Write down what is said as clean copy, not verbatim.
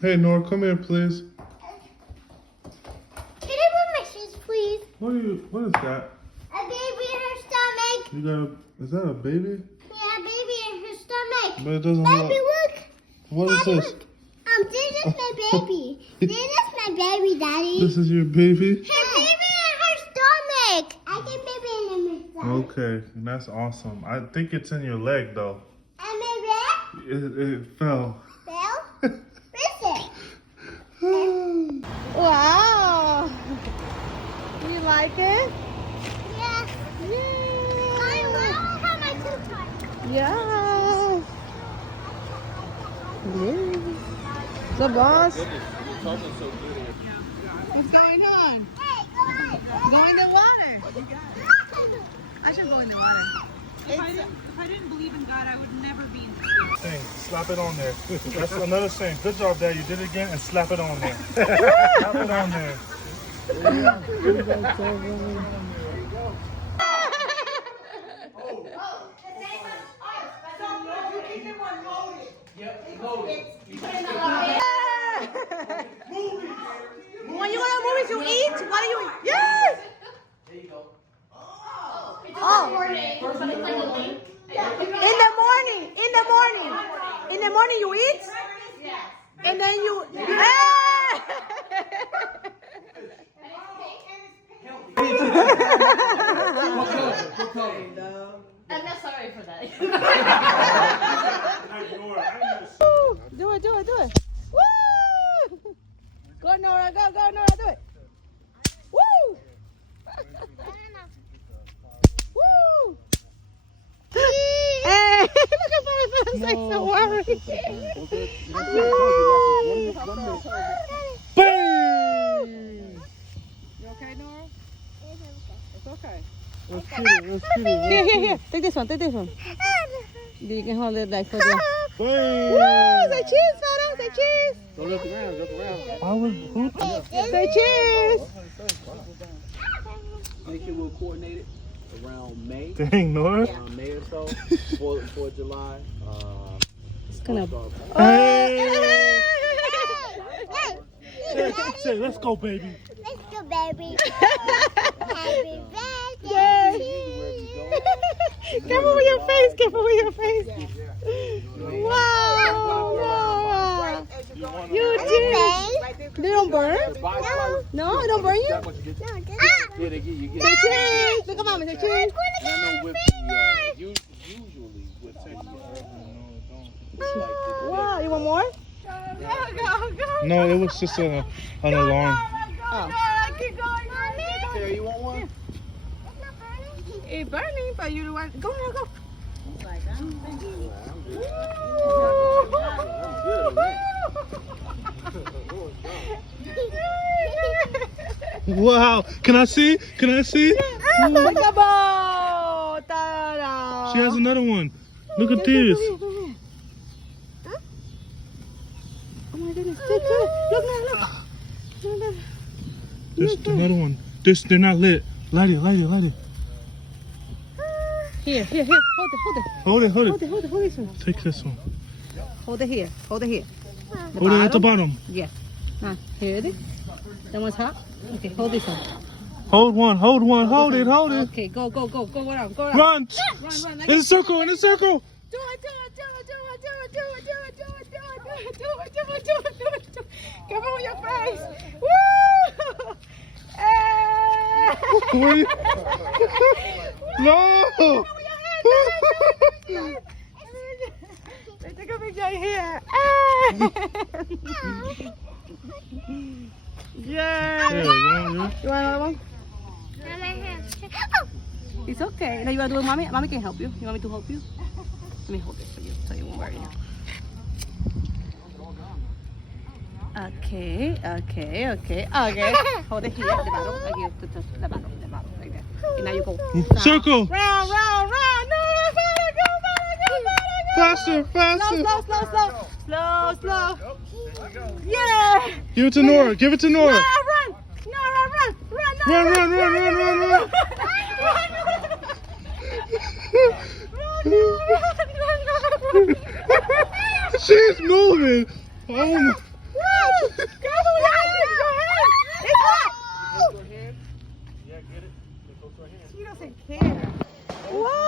Hey, Nora, come here, please. Can I put my shoes, please? What is that? A baby in her stomach. Is that a baby? Yeah, a baby in her stomach. But it doesn't Baby, look. look. What is Daddy, this? look. This is my baby. This is my baby, Daddy. This is your baby? Her baby in her stomach. I get baby in my stomach. Okay, that's awesome. I think it's in your leg, though. And my leg It fell. fell. Where's it? Wow. You like it? Yeah. Yeah. I love how my tooth are. Yeah. The boss. What's going on? Hey, go on. Go in the water. I should go in the water. If I didn't believe in God, I would never be in this. Thing, slap it on there. That's another thing. Good job, Dad. You did it again, and slap it on there. Slap it on there. When you go to movies, you eat? What do you eat? Yes! There you go. Oh. In the morning you eat? And then you... I'm not sorry for that. Do it. Woo! Go, Nora, go, Nora, do it. Woo! Woo! Hey, look at my face, like so worried. Bang! You okay, Nora? It's okay. Let's get it. Here. Take this one. You can hold it like for the... Bang! Woo! Say cheese, Father. Say cheese. Who? Say cheese. Make sure we'll coordinate it around May. Dang, Nora. Around May or so. For July. It's gonna... Hey! Say, let's go, baby. Let's go, baby. Happy birthday. Yay. Careful with your face. Wow. You did. They don't burn? No, it don't burn you? Yeah, they get you. Say cheese. Look at mommy. Say cheese. Usually with Wow. You want more? No, it was just an alarm. Oh. Sarah, you want one? It's burning, but you don't want... Go. Wow. Can I see? Ta-da. She has another one. Look at this. Oh my goodness. Look. There's another one. They're not lit. Light it. Here. Hold it. Hold this one. Take this one. Hold it here. Hold it at the bottom. Yeah. Here it is. That one's hot. Okay, hold this one. Hold one. Hold it. Okay, go around. Run. Like In a circle. Do it. Come on with your face. Woo! No. Take a picture here. Yeah. Yeah, You want another one? It's okay. Now you want to do it, mommy? Mommy can help you. You want me to help you? Let me hold this for you so you won't worry. Okay. Hold it here, the bottom. Like you have to touch the bottom, like that. And now you go. Circle. Round. No, Faster. Slow. Yeah. Give it to Nora. Run. She's moving. Oh my. Careful with your hands. Your hands. It's hot. Yeah, get it. Get close to her hand. She doesn't care. Wow.